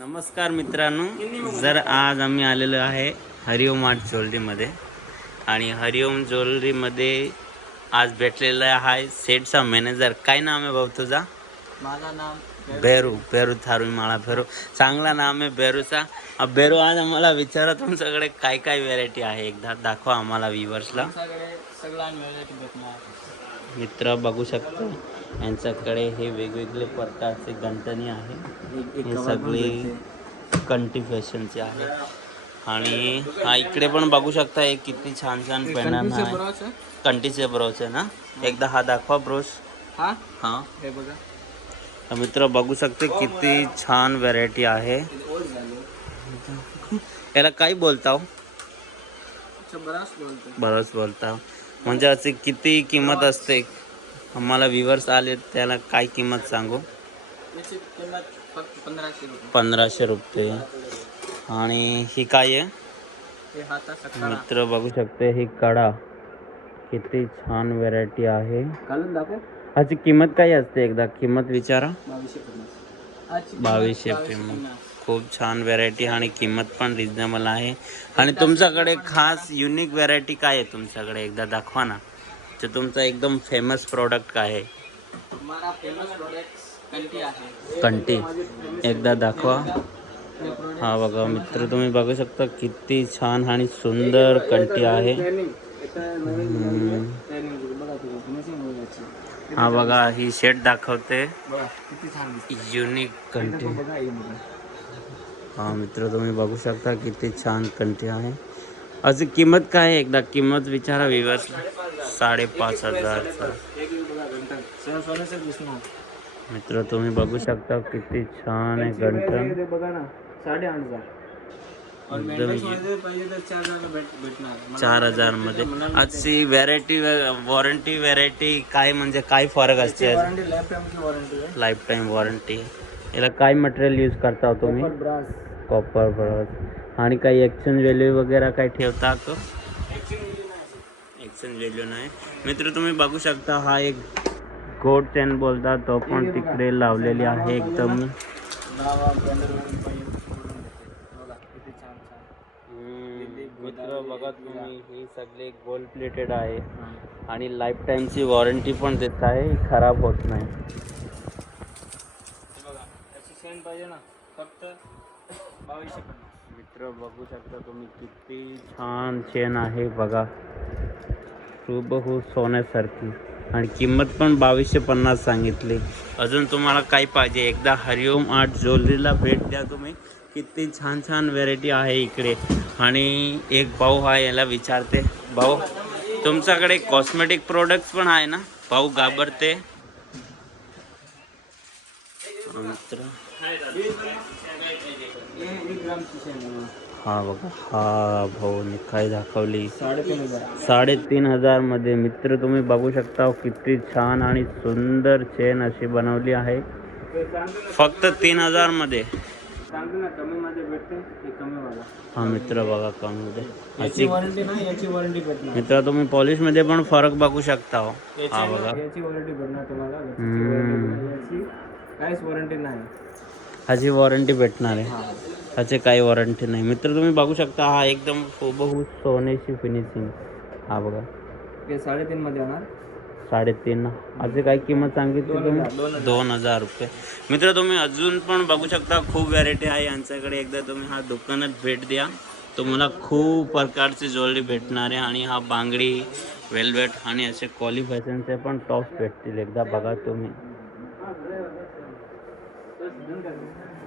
नमस्कार मित्रांनो, जर आज आम्ही आलेलो आहे हरिओम आर्ट ज्वेलरीमध्ये आणि हरिओम ज्वेलरीमध्ये आज भेटलेला आहे सेटचा मॅनेजर. काय नाम आहे भाऊ तुझा? माझं नाम बेरू थारुई माळा फेरू. चांगला नाम आहे बेरूचा. बेरू, आज आम्हाला विचारा तुमच्याकडे काय काय व्हेरायटी आहे, एकदा दाखवा आम्हाला व्ह्युअर्सला. आमच्याकडे सगळ्या व्हेरायटी भेटणार. मित्र बघू शकतो यांच्याकडे हे वेगवेगळे प्रकारचे गंटणी आहे. हे सगळे कंटी फॅशनचे आहे आणि हा इकडे पण बघू शकता एक किती छान छान पेंडंट आहे. कंटीचे ब्रोच आहे ना, एकदा हा दाखवा ब्रोच. हा हा हे बघा, तर मित्र बघू शकते किती छान व्हेरायटी आहे. याला काय बोलता? बरंच बोलता म्हणजे असे किती किंमत असते? आम्हाला व्ह्युअर्स आले त्याला काय किंमत सांगू? याची किंमत फक्त 1500 रुपये. 1500 रुपये. आणि ही काय आहे? हे हातात 17. मित्र बघू शकते ही कडा किती छान व्हेरायटी आहे. घालून दाखव. ह्याची किंमत काय असते, एकदा किंमत विचारा. 2200 रुपये. खूप छान व्हेरायटी आणि किंमत पण रिजनेबल आहे. आणि तुमच्याकडे खास युनिक व्हेरायटी काय आहे तुमच्याकडे, एकदा दाखवा ना. जे तुमचा एकदम फेमस प्रोडक्ट काय आहे? हमारा फेमस प्रोडक्ट कंटी आहे. कंटी एकदा दाखवा. हा बघा मित्र, तुम्ही बघू शकता किती छान आणि सुंदर कंटी आहे. हा बघा, ही शेट दाखवते युनिक कंटी. हा मित्र, तुम्ही बघू शकता किती छान कंटी आहे. अशी किंमत काय आहे, एकदा किंमत विचारा विवर्स. 5,500. मित्र तुम्ही बघू शकता किती छान आहे गंठन. बघा ना, 8,500. 4,000 मध्ये. आजची व्हॅरायटी वॉरंटी व्हॅरायटी काय, म्हणजे काय फरक असते? Life time warranty. याला काय मटेरियल यूज करता तुम्ही? Copper brass. आणि काही एक्सचेंज व्हॅल्यू वगैरे काय ठेवता का? एक्सचेंज व्हॅल्यू नाही. मित्र तुम्ही बघू शकता हा एक गोड चेन बोलतात, तो पण तिकडे लावलेली आहे एकदम. मित्र बघा तुम्ही, ही सगळे गोल्ड प्लेटेड आहे आणि लाईफ टाईमची वॉरंटी पण देत आहे, खराब होत नाही. पाहिजे ना, फक्त 2250. मित्र बघू शकता तुम्ही किती छान चेन आहे बघा, हुबहू सोन्यासारखी. आणि किंमत पण 2250 सांगितली. अजून तुम्हाला काय पाहिजे, एकदा हरिओम आर्ट ज्वेलरीला भेट द्या तुम्ही. किती छान छान व्हेरायटी आहे इकडे. आणि एक भाऊ आहे, याला विचारते. भाऊ, तुमच्याकडे कॉस्मेटिक प्रोडक्ट्स पण आहे ना? भाऊ घाबरते. मित्र हा बघा, हा भाऊने काय दाखवली, 3,500 मध्ये. मित्र तुम्ही बघू शकता किती छान आणि सुंदर चेन अशी बनवली आहे, फक्त 3,000 मध्ये. हा मित्र बघा, कमी मध्ये. याची वॉरंटी नाही, याची वॉरंटी भेटणार. मित्र तुम्ही पॉलिश मध्ये पण फरक बघू शकता हो. हा बघा, याची वॉरंटी भेटणार तुम्हाला. याची काहीच वॉरंटी नाही. ह्याची वॉरंटी भेटणार आहे, ह्याचे काही वॉरंटी नाही. मित्र तुम्ही बघू शकता हा एकदम हुबहू सोन्याची फिनिशिंग. हा बघा, हे 3.5 मध्ये होणार. 3.5. असे काय किंमत सांगितली तुम्ही? 2,000 रुपये. मित्र तुम्ही अजून पण बघू शकता, खूप व्हॅरायटी आहे यांच्याकडे. एकदा तुम्ही हा दुकानात भेट द्या, तुम्हाला खूप प्रकारचे ज्वेलरी भेटणार आहे. आणि हा बांगडी, वेल्वेट आणि असे कॉली फॅशनचे पण टॉप्स भेटतील, एकदा बघा तुम्ही.